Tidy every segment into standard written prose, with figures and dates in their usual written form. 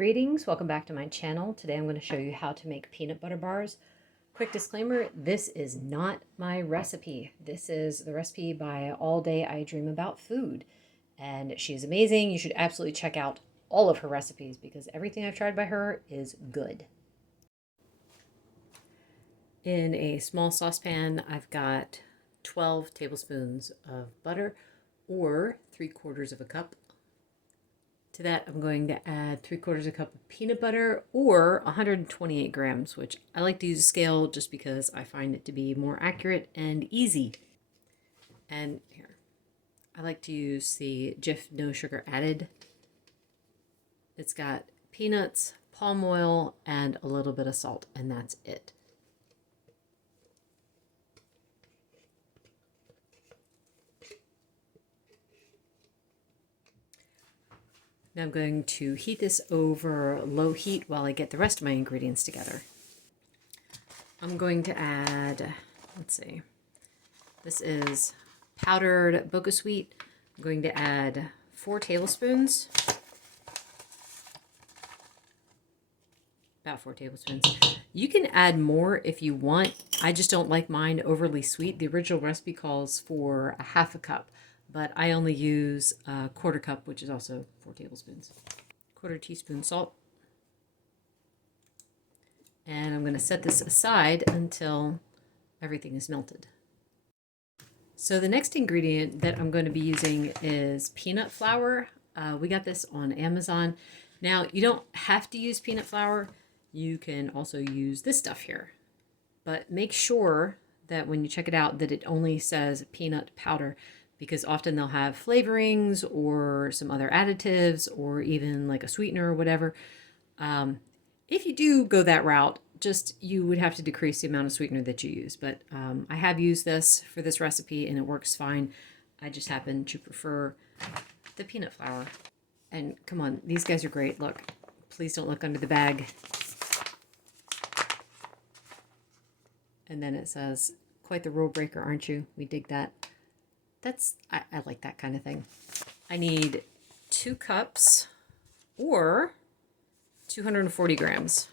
Greetings, welcome back to my channel. Today I'm going to show you how to make peanut butter bars. Quick disclaimer, this is not my recipe. This is the recipe by All Day I Dream About Food. And she's amazing. You should absolutely check out all of her recipes because everything I've tried by her is good. In a small saucepan, I've got 12 tablespoons of butter or 3/4 of a cup. To that, I'm going to add 3/4 a cup of peanut butter or 128 grams, which I like to use a scale just because I find it to be more accurate and easy. And here, I like to use the Jif No Sugar Added. It's got peanuts, palm oil, and a little bit of salt, and that's it. Now I'm going to heat this over low heat while I get the rest of my ingredients together. I'm going to add, let's see, this is powdered bogus wheat. I'm going to add 4 tablespoons, about 4 tablespoons. You can add more if you want. I just don't like mine overly sweet. The original recipe calls for a 1/2 cup. But I only use a 1/4 cup, which is also 4 tablespoons. 1/4 teaspoon salt. And I'm going to set this aside until everything is melted. So the next ingredient that I'm going to be using is peanut flour. We got this on Amazon. Now, you don't have to use peanut flour. You can also use this stuff here. But make sure that when you check it out that it only says peanut powder, because often they'll have flavorings or some other additives or even like a sweetener or whatever. If you do go that route, you would have to decrease the amount of sweetener that you use. But I have used this for this recipe and it works fine. I just happen to prefer the peanut flour. And come on, these guys are great. Look, please don't look under the bag. And then it says, quite the rule breaker, aren't you? We dig that. I like that kind of thing. I need 2 cups or 240 grams.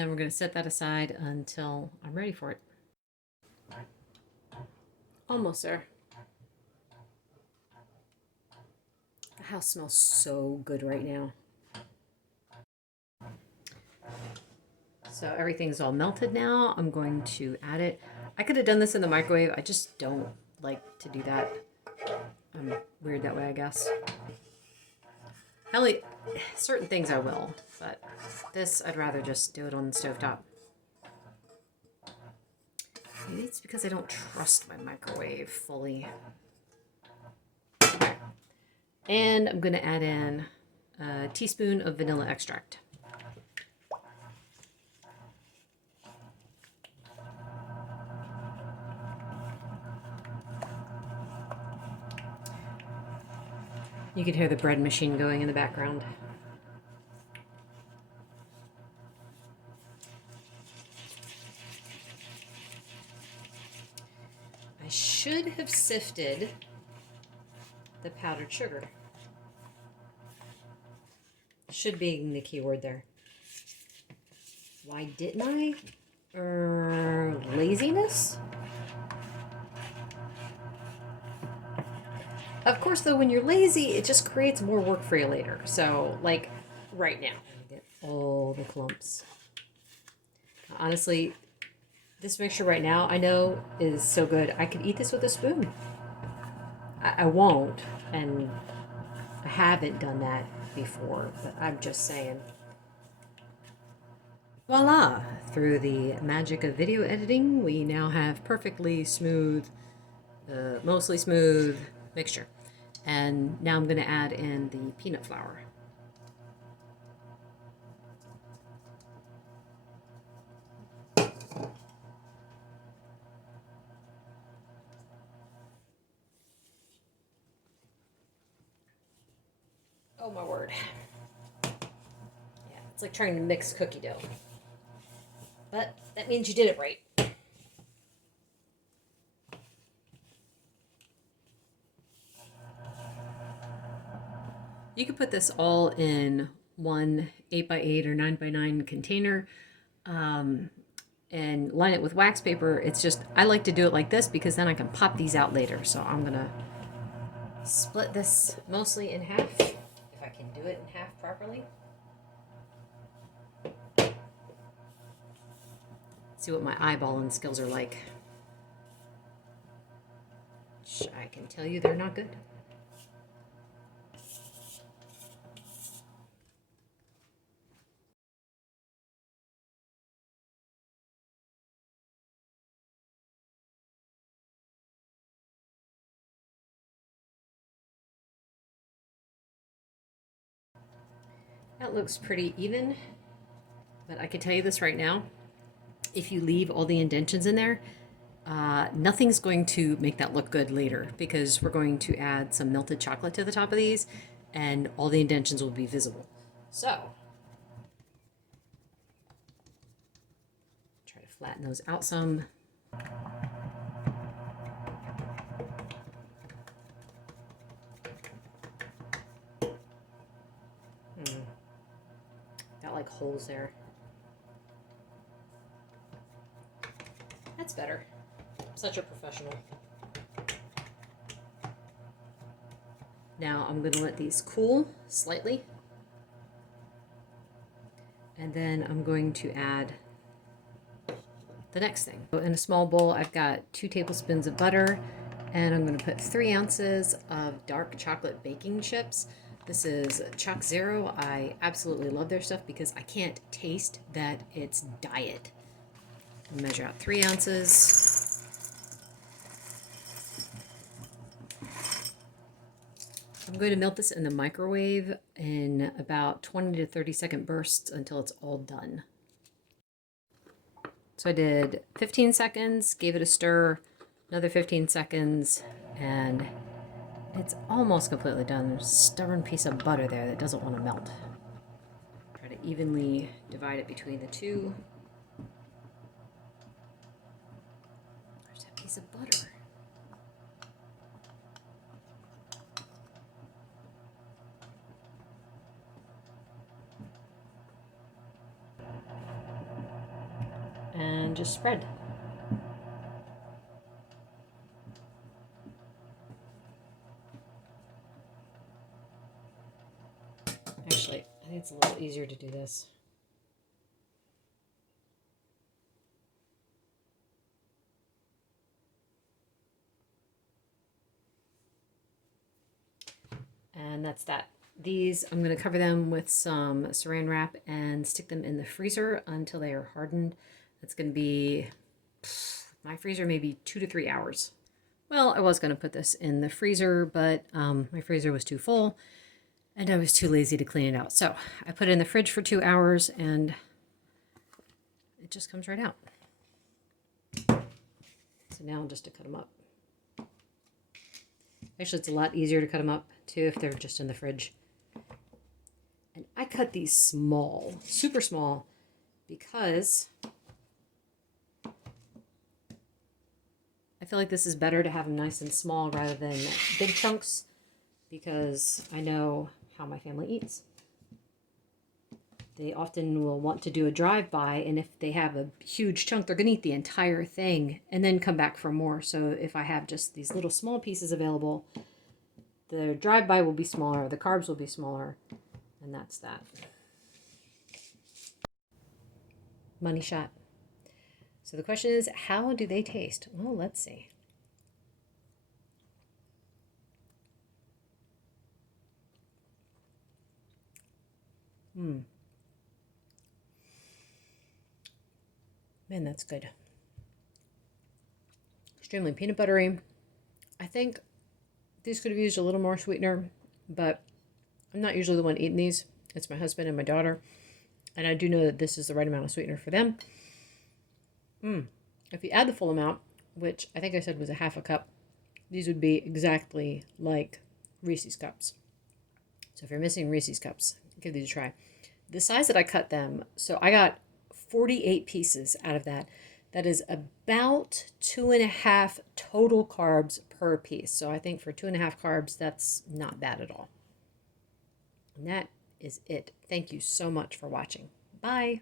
And we're going to set that aside until I'm ready for it. Almost there. The house smells so good right now. So everything's all melted now. I'm going to add it. I could have done this in the microwave. I just don't like to do that. I'm weird that way, I guess. Certain things I will, but this I'd rather just do it on the stovetop. Maybe it's because I don't trust my microwave fully. And I'm going to add in a teaspoon of vanilla extract. You can hear the bread machine going in the background. I should have sifted the powdered sugar. Should be the key word there. Why didn't I? Laziness? Of course, though, when you're lazy, it just creates more work for you later. So, like, right now, get all the clumps. Honestly, this mixture right now, I know is so good. I could eat this with a spoon. I won't, and I haven't done that before, but I'm just saying. Voila! Through the magic of video editing, we now have perfectly smooth, mostly smooth mixture. And now I'm going to add in the peanut flour. Oh my word. Yeah, it's like trying to mix cookie dough. But that means you did it right. You could put this all in one 8x8 or 9x9 container and line it with wax paper. It's just, I like to do it like this because then I can pop these out later. So I'm gonna split this mostly in half, if I can do it in half properly. See what my eyeballing skills are like. I can tell you they're not good. That looks pretty even, but I can tell you this right now. If you leave all the indentions in there, nothing's going to make that look good later because we're going to add some melted chocolate to the top of these and all the indentions will be visible. So, try to flatten those out some. Got like holes there. That's better. I'm such a professional. Now I'm going to let these cool slightly. And then I'm going to add the next thing. In a small bowl, I've got 2 tablespoons of butter, and I'm going to put 3 ounces of dark chocolate baking chips. This is Choc Zero. I absolutely love their stuff because I can't taste that it's diet. I'll measure out 3 ounces. I'm going to melt this in the microwave in about 20 to 30-second bursts until it's all done. So I did 15 seconds, gave it a stir, another 15 seconds, and it's almost completely done. There's a stubborn piece of butter there that doesn't want to melt. Try to evenly divide it between the two. There's that piece of butter. And just spread. Actually, I think it's a little easier to do this. And that's that. These, I'm going to cover them with some saran wrap and stick them in the freezer until they are hardened. That's going to be, my freezer, maybe 2 to 3 hours. Well, I was going to put this in the freezer, but my freezer was too full and I was too lazy to clean it out. So I put it in the fridge for 2 hours and it just comes right out. So now just to cut them up. Actually, it's a lot easier to cut them up too if they're just in the fridge. And I cut these small, super small, because I feel like this is better to have them nice and small rather than big chunks, because I know how my family eats. They often will want to do a drive-by, and if they have a huge chunk, they're going to eat the entire thing and then come back for more. So if I have just these little small pieces available, the drive-by will be smaller, the carbs will be smaller, and that's that. Money shot. So the question is, how do they taste? Well, let's see. Man, that's good. Extremely peanut buttery. I think these could have used a little more sweetener, but I'm not usually the one eating these. It's my husband and my daughter. And I do know that this is the right amount of sweetener for them. If you add the full amount, which I think I said was a half a cup, these would be exactly like Reese's Cups. So if you're missing Reese's Cups, give these a try. The size that I cut them, so I got 48 pieces out of that. That is about 2.5 total carbs per piece. So I think for 2.5 carbs, that's not bad at all. And that is it. Thank you so much for watching. Bye.